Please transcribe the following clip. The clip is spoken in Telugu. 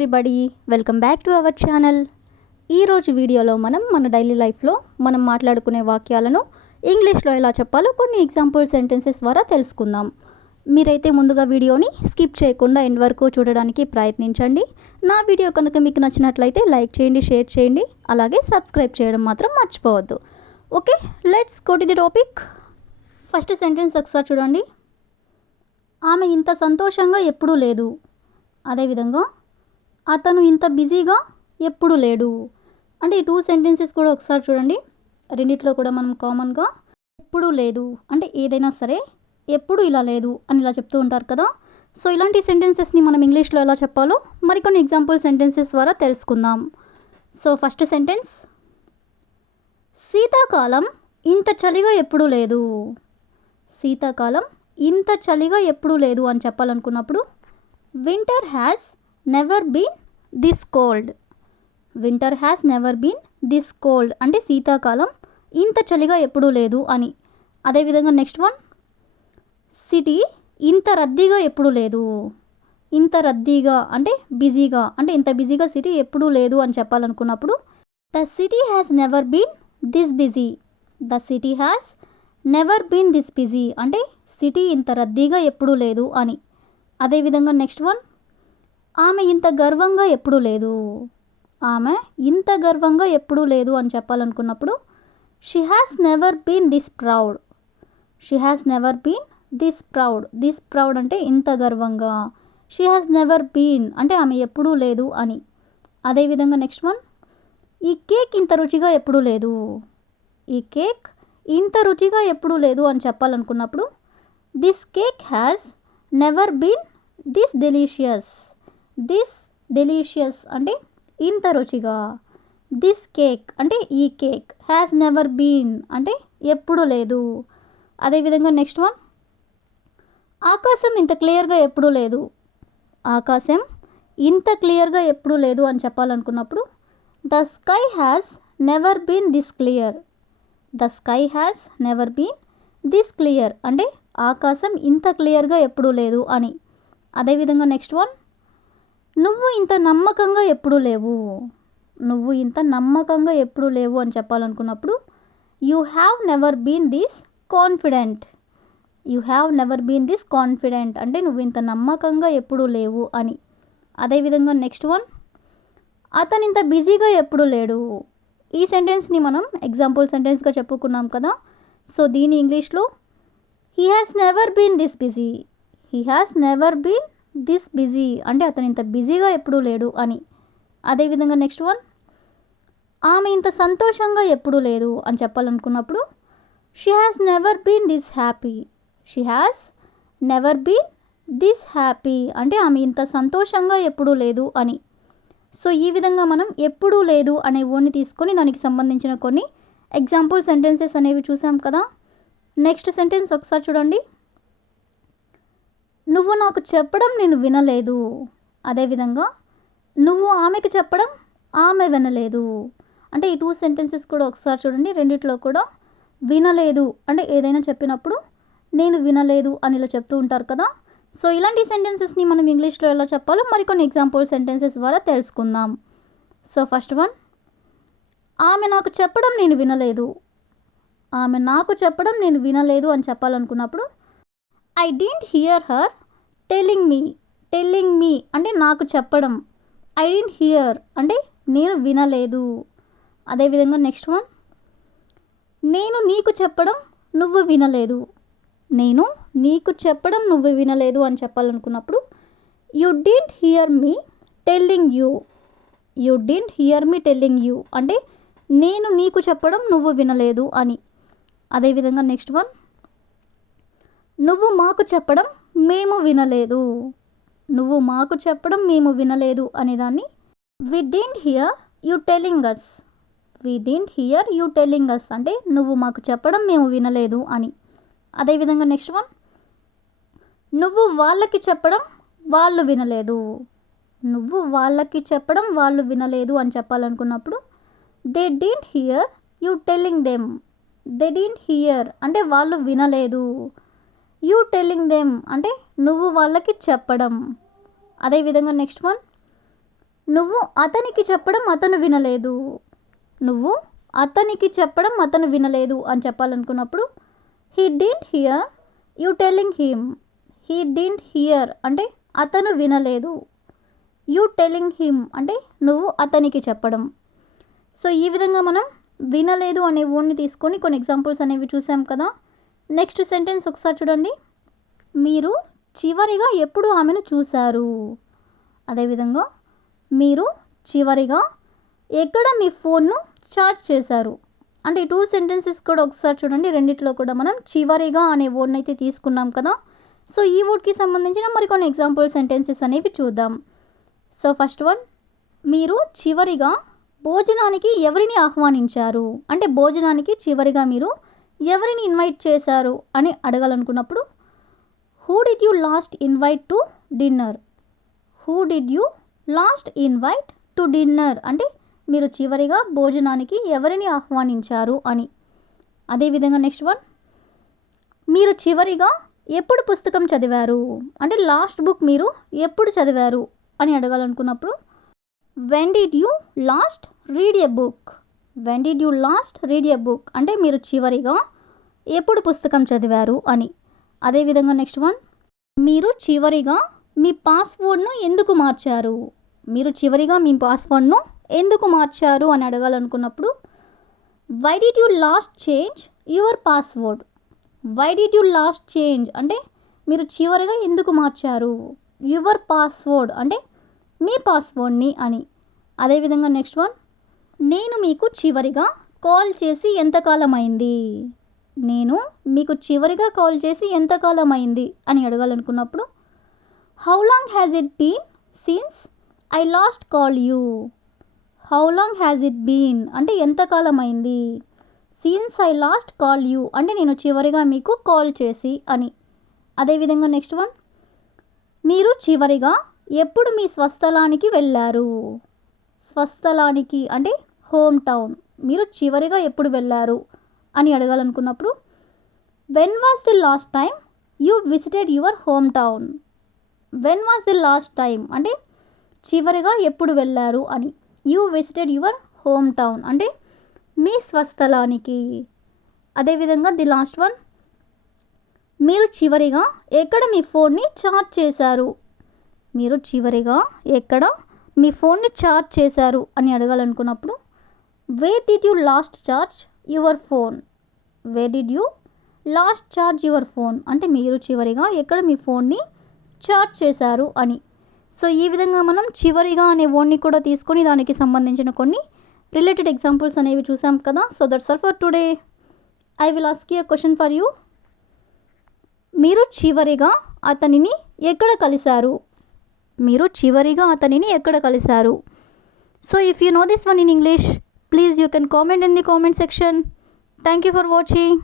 Everybody, welcome back to our channel. ఈరోజు వీడియోలో మన డైలీ లైఫ్లో మనం మాట్లాడుకునే వాక్యాలను ఇంగ్లీష్లో ఎలా చెప్పాలో కొన్ని ఎగ్జాంపుల్ సెంటెన్సెస్ ద్వారా తెలుసుకుందాం. మీరైతే ముందుగా వీడియోని స్కిప్ చేయకుండా ఎండ్ వరకు చూడడానికి ప్రయత్నించండి. నా వీడియో కనుక మీకు నచ్చినట్లయితే లైక్ చేయండి, షేర్ చేయండి, అలాగే సబ్స్క్రైబ్ చేయడం మాత్రం మర్చిపోవద్దు. Okay, let's go to the topic. First sentence ఒకసారి చూడండి. ఆమె ఇంత సంతోషంగా ఎప్పుడూ లేదు. అదేవిధంగా అతను ఇంత బిజీగా ఎప్పుడు లేడు. అంటే ఈ టూ సెంటెన్సెస్ కూడా ఒకసారి చూడండి. రెండిట్లో కూడా మనం కామన్గా ఎప్పుడూ లేదు అంటే ఏదైనా సరే ఎప్పుడు ఇలా లేదు అని ఇలా చెప్తూ ఉంటారు కదా. సో ఇలాంటి సెంటెన్సెస్ని మనం ఇంగ్లీష్లో ఎలా చెప్పాలో మరికొన్ని ఎగ్జాంపుల్ సెంటెన్సెస్ ద్వారా తెలుసుకుందాం. సో ఫస్ట్ సెంటెన్స్, శీతాకాలం ఇంత చలిగా ఎప్పుడూ లేదు. శీతాకాలం ఇంత చలిగా ఎప్పుడూ లేదు అని చెప్పాలనుకున్నప్పుడు winter has never been this cold. Winter has never been this cold అంటే శీతాకాలం ఇంత చలిగా ఎప్పుడూ లేదు అని. అదేవిధంగా నెక్స్ట్ వన్, సిటీ ఇంత రద్దీగా ఎప్పుడూ లేదు. ఇంత రద్దీగా అంటే బిజీగా అంటే ఇంత బిజీగా సిటీ ఎప్పుడూ లేదు అని చెప్పాలనుకున్నప్పుడు the city has never been this busy. The city has never been this busy అంటే సిటీ ఇంత రద్దీగా ఎప్పుడూ లేదు అని. అదేవిధంగా నెక్స్ట్ వన్, ఆమె ఇంత గర్వంగా ఎప్పుడూ లేదు. ఆమె ఇంత గర్వంగా ఎప్పుడూ లేదు అని చెప్పాలనుకున్నప్పుడు she has never been this proud. She has never been this proud. This proud అంటే ఇంత గర్వంగా. షీ హ్యాస్ నెవర్ బీన్ అంటే ఆమె ఎప్పుడూ లేదు అని. అదేవిధంగా నెక్స్ట్ వన్, ఈ కేక్ ఇంత రుచిగా ఎప్పుడూ లేదు. ఈ కేక్ ఇంత రుచిగా ఎప్పుడూ లేదు అని చెప్పాలనుకున్నప్పుడు this cake has never been this delicious. This delicious అంటే ఇంత రుచిగా. దిస్ కేక్ అంటే ఈ కేక్. హ్యాస్ నెవర్ బీన్ అంటే ఎప్పుడు లేదు. అదేవిధంగా నెక్స్ట్ వన్, ఆకాశం ఇంత క్లియర్గా ఎప్పుడూ లేదు. ఆకాశం ఇంత క్లియర్గా ఎప్పుడూ లేదు అని చెప్పాలనుకున్నప్పుడు the sky has never been this clear. The sky has never been this clear అంటే ఆకాశం ఇంత క్లియర్గా ఎప్పుడూ లేదు అని. అదేవిధంగా నెక్స్ట్ వన్, నువ్వు ఇంత నమ్మకంగా ఎప్పుడూ లేవు. నువ్వు ఇంత నమ్మకంగా ఎప్పుడూ లేవు అని చెప్పాలనుకున్నప్పుడు you have never been this confident. You have never been this confident అంటే నువ్వు ఇంత నమ్మకంగా ఎప్పుడూ లేవు అని. అదేవిధంగా నెక్స్ట్ వన్, అతను ఇంత బిజీగా ఎప్పుడూ లేడు. ఈ సెంటెన్స్ని మనం ఎగ్జాంపుల్ సెంటెన్స్గా చెప్పుకున్నాం కదా. సో దీని ఇంగ్లీష్లో he has never been this busy. He has never been this busy అంటే అతను ఇంత బిజీగా ఎప్పుడూ లేడు అని. అదేవిధంగా నెక్స్ట్ వన్, ఆమె ఇంత సంతోషంగా ఎప్పుడూ లేదు అని చెప్పాలనుకున్నప్పుడు she has never been this happy. She has never been this happy అంటే ఆమె ఇంత సంతోషంగా ఎప్పుడూ లేదు అని. సో ఈ విధంగా మనం ఎప్పుడూ లేదు అనే వర్డ్ని తీసుకొని దానికి సంబంధించిన కొన్ని ఎగ్జాంపుల్ సెంటెన్సెస్ అనేవి చూసాం కదా. నెక్స్ట్ సెంటెన్స్ ఒకసారి చూడండి. నువ్వు నాకు చెప్పడం నేను వినలేదు. అదేవిధంగా నువ్వు ఆమెకు చెప్పడం ఆమె వినలేదు. అంటే ఈ టూ సెంటెన్సెస్ కూడా ఒకసారి చూడండి. రెండిట్లో కూడా వినలేదు అంటే ఏదైనా చెప్పినప్పుడు నేను వినలేదు అని ఇలా చెప్తూ ఉంటారు కదా. సో ఇలాంటి సెంటెన్సెస్ని మనం ఇంగ్లీష్లో ఎలా చెప్పాలో మరికొన్ని ఎగ్జాంపుల్ సెంటెన్సెస్ ద్వారా తెలుసుకుందాం. సో ఫస్ట్ వన్, ఆమె నాకు చెప్పడం నేను వినలేదు. ఆమె నాకు చెప్పడం నేను వినలేదు అని చెప్పాలనుకున్నప్పుడు I didn't hear her telling me. Telling me అంటే నాకు చెప్పడం. ఐ డింట్ హియర్ అంటే నేను వినలేదు. అదేవిధంగా నెక్స్ట్ వన్, నేను నీకు చెప్పడం నువ్వు వినలేదు. నేను నీకు చెప్పడం నువ్వు వినలేదు అని చెప్పాలనుకున్నప్పుడు you didn't hear me telling you. You didn't hear me telling you అంటే నేను నీకు చెప్పడం నువ్వు వినలేదు అని. అదేవిధంగా నెక్స్ట్ వన్, నువ్వు మాకు చెప్పడం మేము వినలేదు. నువ్వు మాకు చెప్పడం మేము వినలేదు అనేదాన్ని we didn't hear you telling us. We didn't hear you telling us అంటే నువ్వు మాకు చెప్పడం మేము వినలేదు అని. అదేవిధంగా నెక్స్ట్ వన్, నువ్వు వాళ్ళకి చెప్పడం వాళ్ళు వినలేదు. నువ్వు వాళ్ళకి చెప్పడం వాళ్ళు వినలేదు అని చెప్పాలనుకున్నప్పుడు they didn't hear you telling them. They didn't hear అంటే వాళ్ళు వినలేదు. యూ టెల్లింగ్ దెమ్ అంటే నువ్వు వాళ్ళకి చెప్పడం. అదేవిధంగా నెక్స్ట్ వన్, నువ్వు అతనికి చెప్పడం అతను వినలేదు. నువ్వు అతనికి చెప్పడం అతను వినలేదు అని చెప్పాలనుకున్నప్పుడు he didn't hear you telling him. He didn't hear అంటే అతను వినలేదు. యూ టెల్లింగ్ హిమ్ అంటే నువ్వు అతనికి చెప్పడం. సో ఈ విధంగా మనం వినలేదు అనే వర్డ్ని తీసుకొని కొన్ని ఎగ్జాంపుల్స్ అనేవి చూసాం కదా. నెక్స్ట్ సెంటెన్స్ ఒకసారి చూడండి. మీరు చివరిగా ఎప్పుడు ఆమెను చూశారు. అదేవిధంగా మీరు చివరిగా ఎక్కడ మీ ఫోన్ను చార్జ్ చేశారు. అంటే ఈ 2 సెంటెన్సెస్ కూడా ఒకసారి చూడండి. రెండిట్లో కూడా మనం చివరిగా అనే వర్డ్ని అయితే తీసుకున్నాం కదా. సో ఈ వర్డ్కి సంబంధించిన మరికొన్ని ఎగ్జాంపుల్ సెంటెన్సెస్ అనేవి చూద్దాం. సో ఫస్ట్ వన్, మీరు చివరిగా భోజనానికి ఎవరిని ఆహ్వానించారు. అంటే భోజనానికి చివరిగా మీరు ఎవరిని ఇన్వైట్ చేశారు అని అడగాలనుకున్నప్పుడు who did you last invite to dinner. Who did you last invite to dinner అంటే మీరు చివరిగా భోజనానికి ఎవరిని ఆహ్వానించారు అని. అదేవిధంగా నెక్స్ట్ వన్, మీరు చివరిగా ఎప్పుడు పుస్తకం చదివారు. అంటే లాస్ట్ బుక్ మీరు ఎప్పుడు చదివారు అని అడగాలనుకున్నప్పుడు when did you last read a book. When did you last read a book అంటే మీరు చివరిగా ఎప్పుడు పుస్తకం చదివారు అని. అదేవిధంగా నెక్స్ట్ వన్, మీరు చివరిగా మీ పాస్వర్డ్ను ఎందుకు మార్చారు. మీరు చివరిగా మీ పాస్వర్డ్ను ఎందుకు మార్చారు అని అడగాలనుకున్నప్పుడు why did you last change your password. Why did you last change అంటే మీరు చివరిగా ఎందుకు మార్చారు. యువర్ పాస్వర్డ్ అంటే మీ పాస్వర్డ్ని అని. అదేవిధంగా నెక్స్ట్ వన్, నేను మీకు చివరిగా కాల్ చేసి ఎంతకాలం అయింది. నేను మీకు చివరిగా కాల్ చేసి ఎంతకాలం అయింది అని అడగాలనుకున్నప్పుడు how long has it been since I last call you. How long has it been అంటే ఎంతకాలం అయింది. Since I last call you అంటే నేను చివరిగా మీకు కాల్ చేసి అని. అదేవిధంగా నెక్స్ట్ వన్, మీరు చివరిగా ఎప్పుడు మీ స్వస్థలానికి వెళ్ళారు. స్వస్థలానికి అంటే హోమ్ టౌన్. మీరు చివరిగా ఎప్పుడు వెళ్ళారు అని అడగాలనుకున్నప్పుడు when was the last time you visited your home town. When was the last time అంటే చివరిగా ఎప్పుడు వెళ్ళారు అని. You visited your home town అంటే మీ స్వస్థలానికి. అదేవిధంగా ది లాస్ట్ వన్, మీరు చివరిగా ఎక్కడ మీ ఫోన్ని ఛార్జ్ చేశారు. మీరు చివరిగా ఎక్కడ మీ ఫోన్ని ఛార్జ్ చేశారు అని అడగాలనుకున్నప్పుడు where did you last charge your phone. Where did you last charge your phone అంటే మీరు చివరిగా ఎక్కడ మీ ఫోన్ని ఛార్జ్ చేశారు అని. సో ఈ విధంగా మనం చివరిగా అనే వర్డ్ని కూడా తీసుకొని దానికి సంబంధించిన కొన్ని రిలేటెడ్ ఎగ్జాంపుల్స్ అనేవి చూసాం కదా. So that's all for today. I will ask you a question for you. మీరు చివరిగా అతనిని ఎక్కడ కలిశారు. మీరు చివరిగా అతనిని ఎక్కడ కలిశారు. So if you know this one in English, please you can comment in the comment section. Thank you for watching.